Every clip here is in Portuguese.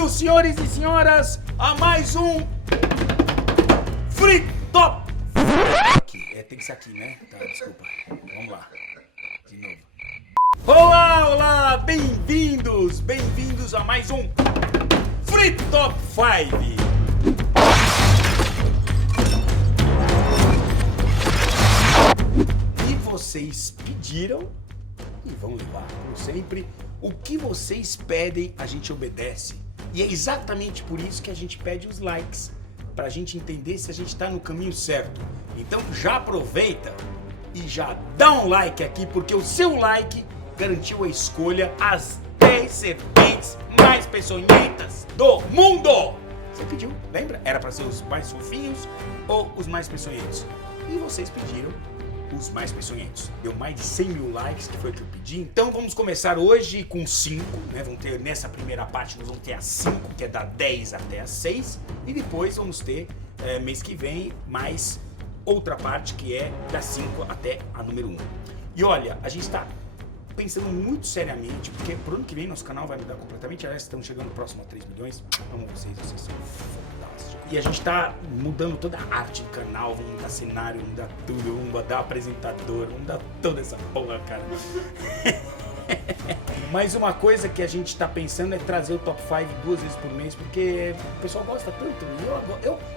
Bem-vindos, senhores e senhoras, a mais um Free Top. Aqui, tem que ser aqui, né? Tá, desculpa. Vamos lá. De novo. Olá, olá, bem-vindos a mais um Free Top 5. E vocês pediram e vão levar, como sempre, o que vocês pedem, a gente obedece. E é exatamente por isso que a gente pede os likes, pra gente entender se a gente tá no caminho certo. Então já aproveita e já dá um like aqui, porque o seu like garantiu a escolha às 10 serpentes mais peçonhentas do mundo. Você pediu, lembra? Era pra ser os mais fofinhos ou os mais peçonhentos. E vocês pediram os mais peçonhentos. Deu mais de 100 mil likes, que foi o que eu pedi. Então vamos começar hoje com 5, né? Vamos ter, nessa primeira parte, nós vamos ter as 5, que é da 10 até as 6. E depois vamos ter, mês que vem, mais outra parte, que é das 5 até a número 1. E olha, a gente está pensando muito seriamente, porque pro ano que vem nosso canal vai mudar completamente. Aliás, estamos chegando próximo a 3 milhões. Amo vocês são fantásticos. E a gente tá mudando toda a arte do canal, vamos mudar cenário, vamos mudar tudo, vamos mudar apresentador, vamos mudar toda essa porra, cara. Mas uma coisa que a gente tá pensando é trazer o Top 5 2 vezes por mês, porque o pessoal gosta tanto.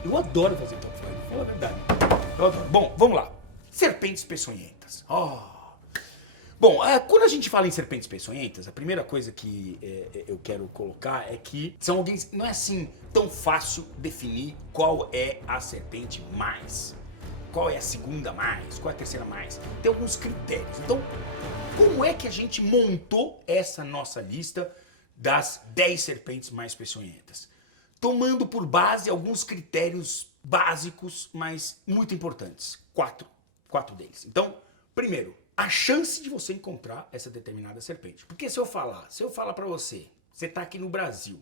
Eu adoro fazer Top 5, vou falar a verdade. Eu adoro. Bom, vamos lá. Serpentes peçonhentas. Bom, quando a gente fala em serpentes peçonhentas, a primeira coisa que eu quero colocar é que são alguém. Não é assim tão fácil definir qual é a serpente mais, qual é a segunda mais, qual é a terceira mais. Tem alguns critérios. Então, como é que a gente montou essa nossa lista das 10 serpentes mais peçonhentas? Tomando por base alguns critérios básicos, mas muito importantes. Quatro deles. Então, primeiro, a chance de você encontrar essa determinada serpente. Porque se eu falar pra você, você tá aqui no Brasil,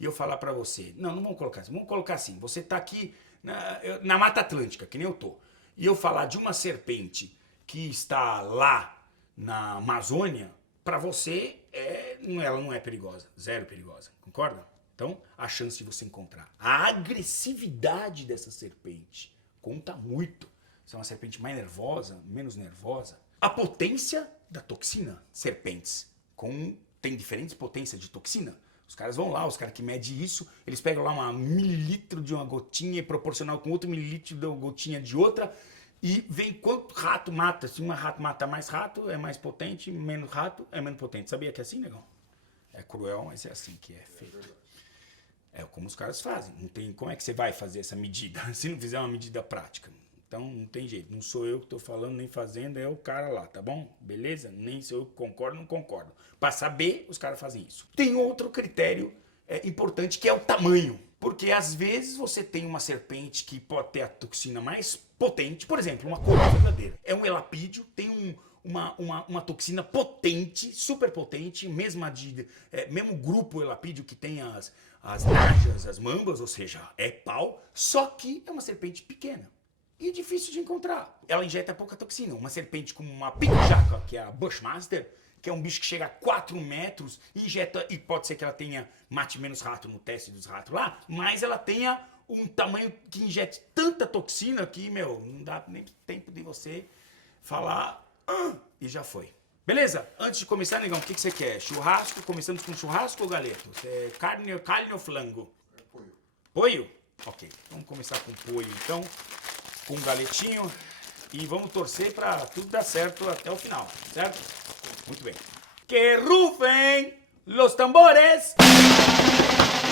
e eu falar pra você, não vamos colocar assim, vamos colocar assim, você tá aqui na Mata Atlântica, que nem eu tô, e eu falar de uma serpente que está lá na Amazônia, pra você, ela não é perigosa, zero perigosa, concorda? Então, a chance de você encontrar. A agressividade dessa serpente conta muito. Se é uma serpente mais nervosa, menos nervosa. A potência da toxina. Serpentes tem diferentes potências de toxina. Os caras vão lá, os caras que medem isso, eles pegam lá 1 mililitro de uma gotinha e proporcional com outro mililitro de uma gotinha de outra e vem quanto rato mata. Se uma rato mata mais rato, é mais potente, menos rato é menos potente. Sabia que é assim, negão? É cruel, mas é assim que é feito. É como os caras fazem. Não tem, como é que você vai fazer essa medida se não fizer uma medida prática? Então não tem jeito, não sou eu que estou falando nem fazendo, é o cara lá, tá bom? Beleza? Nem sou eu que concordo, não concordo. Para saber, os caras fazem isso. Tem outro critério importante que é o tamanho. Porque às vezes você tem uma serpente que pode ter a toxina mais potente, por exemplo, uma cobra verdadeira. É um elapídio, tem uma toxina potente, super potente, mesmo grupo elapídio que tem as najas, as mambas, ou seja, é pau, só que é uma serpente pequena. E é difícil de encontrar. Ela injeta pouca toxina. Uma serpente como uma pico-jaca, que é a Bushmaster, que é um bicho que chega a 4 metros, injeta, e pode ser que ela mate menos rato no teste dos ratos lá, mas ela tenha um tamanho que injete tanta toxina que, não dá nem tempo de você falar, e já foi. Beleza? Antes de começar, negão, o que você quer? Churrasco? Começamos com churrasco ou galeto? Carne ou flango? Polho. Polho? Ok, vamos começar com polho, então. Com um galetinho e vamos torcer para tudo dar certo até o final, certo? Muito bem. Que rufem los tambores!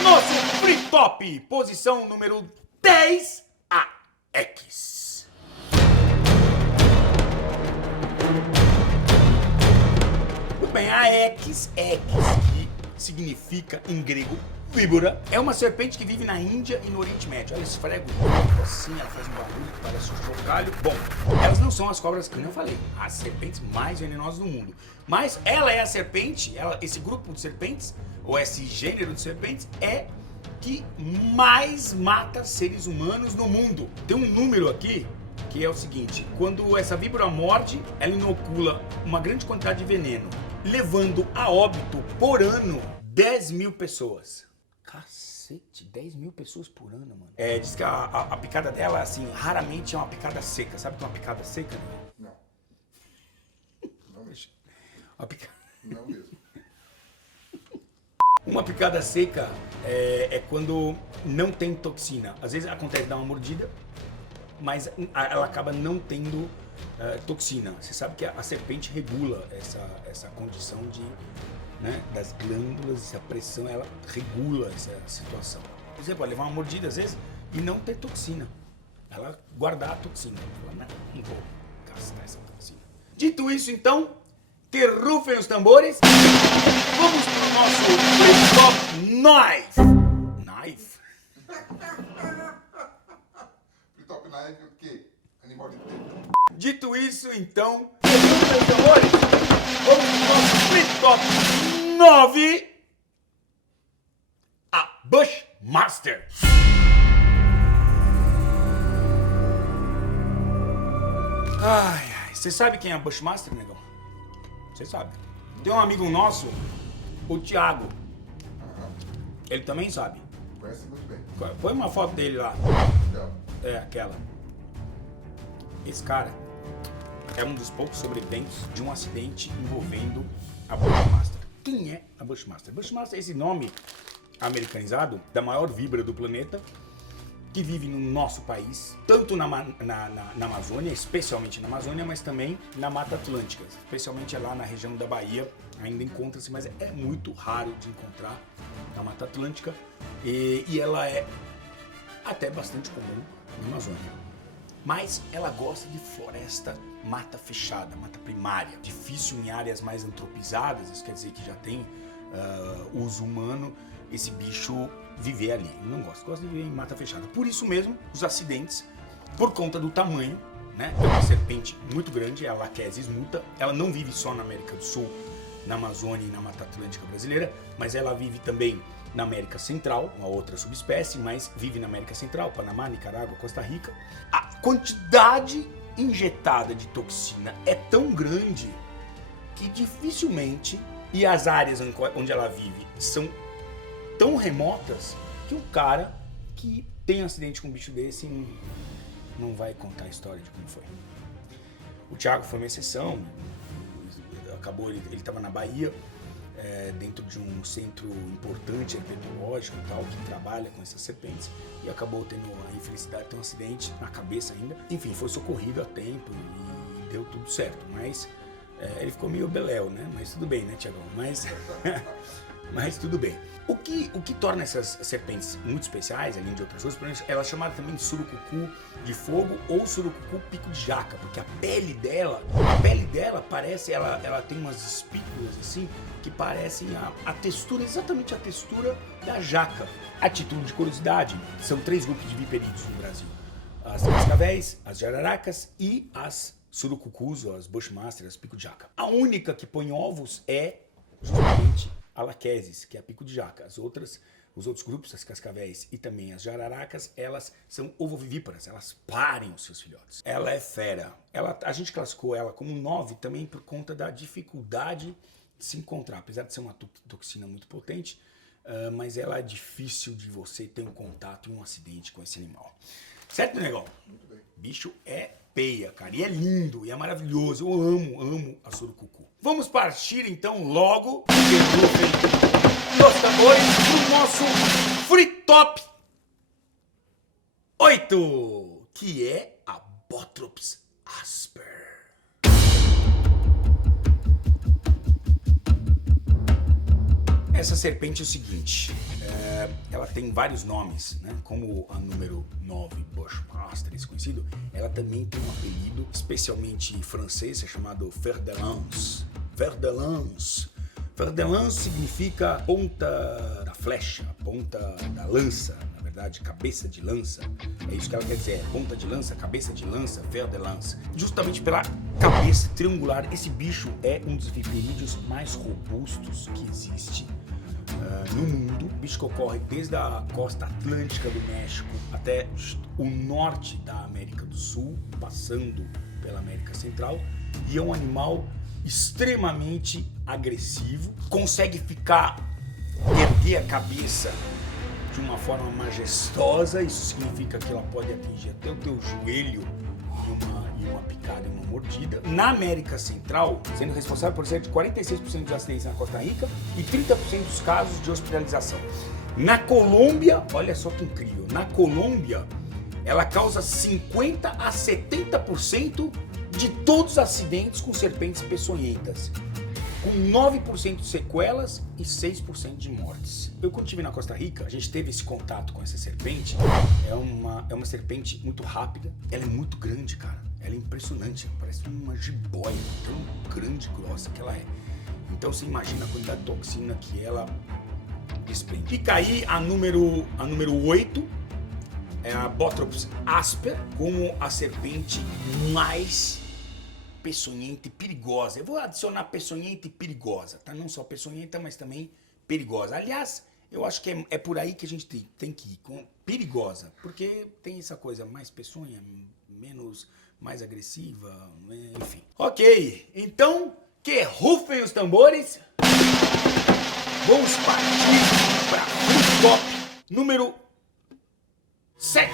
Nosso Free Top, posição número 10, a X. Muito bem, a X, que significa em grego víbora, é uma serpente que vive na Índia e no Oriente Médio. Ela esfrega o corpo assim, ela faz um barulho que parece um chocalho. Bom, elas não são as cobras que eu falei, as serpentes mais venenosas do mundo. Mas ela é a serpente, esse grupo de serpentes, ou esse gênero de serpentes, é que mais mata seres humanos no mundo. Tem um número aqui que é o seguinte: quando essa víbora morde, ela inocula uma grande quantidade de veneno, levando a óbito por ano 10 mil pessoas. Cacete, 10 mil pessoas por ano, mano. Diz que a picada dela, assim, raramente é uma picada seca. Sabe que é uma picada seca, né? Não. Não mesmo. Uma picada... Não mesmo. Uma picada seca é quando não tem toxina. Às vezes acontece dar uma mordida, mas ela acaba não tendo toxina. Você sabe que a serpente regula essa condição das glândulas, a pressão, ela regula essa situação. Você pode levar uma mordida às vezes e não ter toxina. Ela guardar a toxina. Ela não vou gastar essa toxina. Dito isso, então, que rufem os tambores. Vamos pro nosso Flip Top Knife. Flip Top Knife, o quê? Animal de tempo. Dito isso, então, que rufem os tambores. Vamos pro nosso Flip Top 9. A Bushmaster. Ai, você sabe quem é a Bushmaster, negão? Você sabe. Tem um amigo nosso, o Thiago. Ele também sabe. Conhece muito bem. Põe uma foto dele lá. Não. É, aquela. Esse cara é um dos poucos sobreviventes de um acidente envolvendo a Bushmaster. Quem é a Bushmaster? Bushmaster é esse nome americanizado da maior víbora do planeta, que vive no nosso país, tanto na Amazônia, especialmente na Amazônia, mas também na Mata Atlântica, especialmente lá na região da Bahia, ainda encontra-se, mas é muito raro de encontrar na Mata Atlântica, e ela é até bastante comum na Amazônia. Mas ela gosta de floresta, mata fechada, mata primária, difícil em áreas mais antropizadas, isso quer dizer que já tem uso humano, esse bicho viver ali. Ele não gosta de viver em mata fechada. Por isso mesmo, os acidentes, por conta do tamanho, né? É uma serpente muito grande, é a Lachesis muta. Ela não vive só na América do Sul, na Amazônia e na Mata Atlântica brasileira, mas ela vive também na América Central, uma outra subespécie, mas vive na América Central, Panamá, Nicarágua, Costa Rica. A quantidade injetada de toxina é tão grande que dificilmente, e as áreas onde ela vive são tão remotas, que um cara que tem um acidente com um bicho desse não vai contar a história de como foi. O Thiago foi uma exceção, acabou, ele estava na Bahia, dentro de um centro importante herpetológico e tal, que trabalha com essas serpentes, e acabou tendo a infelicidade de ter um acidente na cabeça ainda. Enfim, foi socorrido a tempo e deu tudo certo, mas ele ficou meio beléu, né? Mas tudo bem, né, Thiagão? Mas tudo bem. O que torna essas serpentes muito especiais, além de outras coisas, ela é chamada também de surucucu de fogo ou surucucu pico de jaca, porque a pele dela parece, ela tem umas espículas assim, que parecem a textura, exatamente a textura da jaca. A título de curiosidade, são 3 grupos de viperídeos no Brasil. As cascavéis, as jararacas e as surucucus, ou as bushmasters, as pico de jaca. A única que põe ovos é justamente a Lachesis, que é a pico de jaca. Os outros grupos, as cascavéis e também as jararacas, elas são ovovivíparas, elas parem os seus filhotes. Ela é fera. A gente classificou ela como 9 também por conta da dificuldade de se encontrar. Apesar de ser uma toxina muito potente, mas ela é difícil de você ter um contato e um acidente com esse animal. Certo, negão? Muito bem. Bicho é peia, cara. E é lindo, e é maravilhoso. Eu amo a surucucu. Vamos partir, então, logo dos tambores pro nosso Free Top 8, que é a Bothrops asper. Essa serpente é o seguinte, ela tem vários nomes, né? Como a número 9, Bushmaster, conhecido, ela também tem um apelido especialmente francês, é chamado fer de lance. Fer de lance. Fer de lance significa ponta da flecha, ponta da lança, na verdade, cabeça de lança. É isso que ela quer dizer, ponta de lança, cabeça de lança, fer de lance. Justamente pela cabeça triangular, esse bicho é um dos viperídeos mais robustos que existe no mundo. O bicho que ocorre desde a costa atlântica do México até o norte da América do Sul, passando pela América Central, e é um animal extremamente agressivo, consegue erguer a cabeça de uma forma majestosa, isso significa que ela pode atingir até o teu joelho em uma picada e uma mordida. Na América Central, sendo responsável por cerca de 46% dos acidentes na Costa Rica e 30% dos casos de hospitalização. Na Colômbia, olha só que incrível, na Colômbia, ela causa 50 a 70% de todos os acidentes com serpentes peçonhentas, com 9% de sequelas e 6% de mortes. Eu, quando estive na Costa Rica, a gente teve esse contato com essa serpente. É uma serpente muito rápida, ela é muito grande, cara. Ela é impressionante, parece uma jiboia, tão grande e grossa que ela é. Então você imagina a quantidade de toxina que ela desprende. Fica aí a número 8, é a Bothrops asper, como a serpente mais peçonhenta e perigosa. Eu vou adicionar peçonhenta e perigosa, tá? Não só peçonhenta, mas também perigosa. Aliás, eu acho que é por aí que a gente tem que ir, com perigosa, porque tem essa coisa mais peçonha, menos, mais agressiva, enfim. Ok, então, que rufem os tambores. Vamos partir para o top número 7.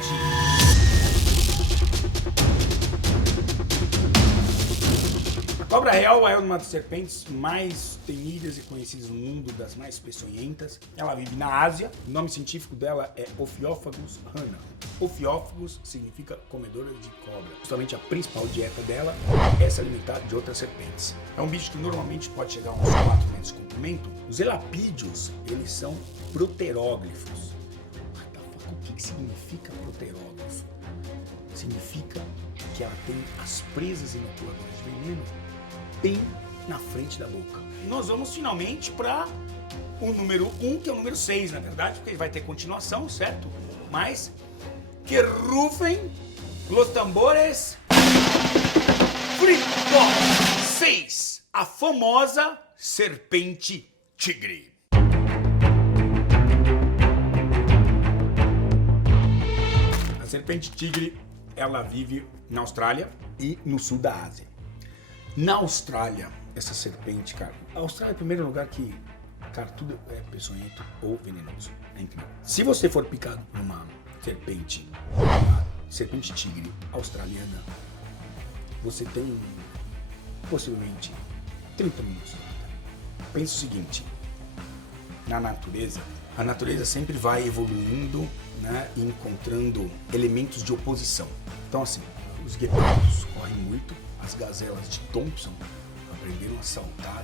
A cobra real é uma das serpentes mais temidas e conhecidas no mundo, das mais peçonhentas. Ela vive na Ásia. O nome científico dela é Ophiophagus rana. Ophiophagus significa comedora de cobra. Justamente a principal dieta dela é se alimentar de outras serpentes. É um bicho que normalmente pode chegar a uns 4 metros de comprimento. Os elapídeos, eles são proteróglifos. O que significa proteróglifo? Significa que ela tem as presas inoculadoras de veneno bem na frente da boca. E nós vamos finalmente para o número 1, que é o número 6, na verdade, porque ele vai ter continuação, certo? Mas que rufem los tambores. Free Top 6, a famosa serpente tigre. A serpente tigre, ela vive na Austrália e no sul da Ásia. Na Austrália, essa serpente, cara, a Austrália é o primeiro lugar que, cara, tudo é peçonhento ou venenoso. É incrível. Se você for picado por uma serpente tigre australiana, você tem possivelmente 30 minutos. Pensa o seguinte, na natureza, a natureza sempre vai evoluindo, né, e encontrando elementos de oposição. Então assim, os guepardos correm muito, as gazelas de Thompson aprenderam a saltar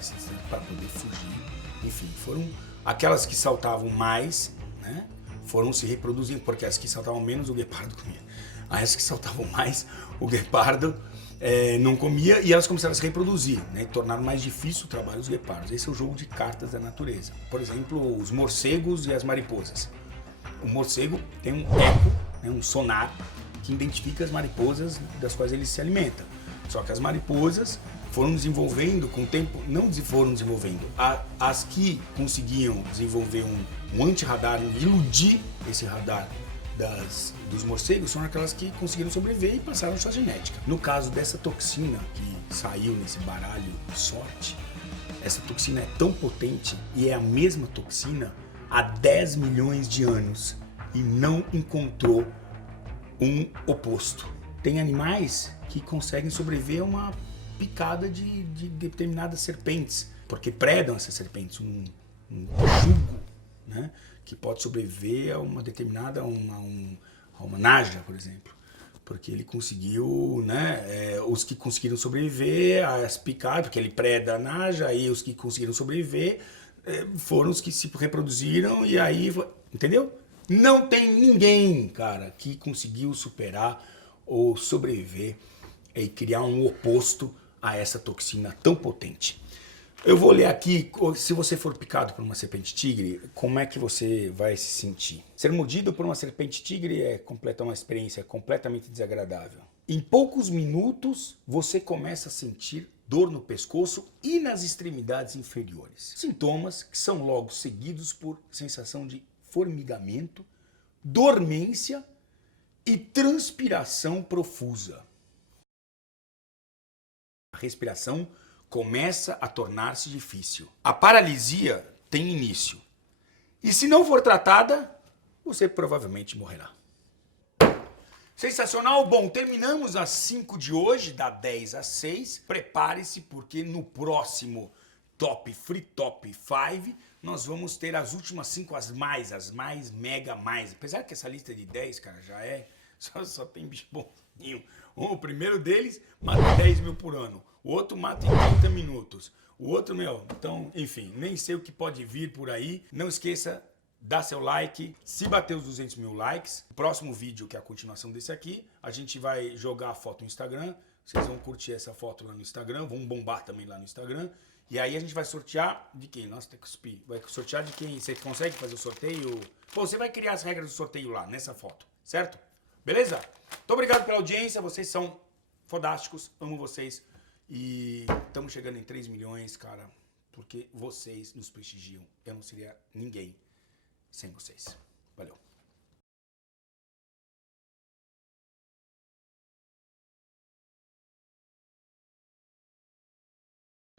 para poder fugir. Enfim, foram aquelas que saltavam mais, né, foram se reproduzindo, porque as que saltavam menos o guepardo comia. As que saltavam mais o guepardo não comia, e elas começaram a se reproduzir, né, e tornaram mais difícil o trabalho dos guepardos. Esse é o jogo de cartas da natureza. Por exemplo, os morcegos e as mariposas. O morcego tem um eco, né, um sonar, que identifica as mariposas das quais ele se alimenta. Só que as mariposas foram desenvolvendo com o tempo, não foram desenvolvendo, as que conseguiam desenvolver um anti-radar, iludir esse radar dos morcegos, são aquelas que conseguiram sobreviver e passaram sua genética. No caso dessa toxina que saiu nesse baralho de sorte, essa toxina é tão potente e é a mesma toxina há 10 milhões de anos e não encontrou um oposto. Tem animais que conseguem sobreviver a uma picada de determinadas serpentes, porque predam essas serpentes, um jugo, né, que pode sobreviver a uma determinada, a uma naja, por exemplo, porque ele conseguiu, né, os que conseguiram sobreviver às picadas, porque ele preda a naja, aí os que conseguiram sobreviver foram os que se reproduziram e aí, entendeu? Não tem ninguém, cara, que conseguiu superar ou sobreviver e criar um oposto a essa toxina tão potente. Eu vou ler aqui, se você for picado por uma serpente tigre, como é que você vai se sentir? Ser mordido por uma serpente tigre é uma experiência completamente desagradável. Em poucos minutos, você começa a sentir dor no pescoço e nas extremidades inferiores. Sintomas que são logo seguidos por sensação de formigamento, dormência e transpiração profusa. A respiração começa a tornar-se difícil. A paralisia tem início. E se não for tratada, você provavelmente morrerá. Sensacional. Bom, terminamos às 5 de hoje, da 10 às 6. Prepare-se, porque no próximo Free Top 5, nós vamos ter as últimas 5, as mais, mega mais. Apesar que essa lista de 10, cara, já é... Só tem bicho bonzinho. O primeiro deles mata 10 mil por ano. O outro mata em 30 minutos. O outro, então, enfim, nem sei o que pode vir por aí. Não esqueça, dá seu like. Se bater os 200 mil likes, o próximo vídeo, que é a continuação desse aqui, a gente vai jogar a foto no Instagram. Vocês vão curtir essa foto lá no Instagram, vão bombar também lá no Instagram. E aí a gente vai sortear de quem? Nossa, tem que cuspir. Vai sortear de quem? Você consegue fazer o sorteio? Pô, você vai criar as regras do sorteio lá, nessa foto, certo? Beleza? Muito obrigado pela audiência, vocês são fodásticos, amo vocês. E estamos chegando em 3 milhões, cara, porque vocês nos prestigiam. Eu não seria ninguém sem vocês. Valeu.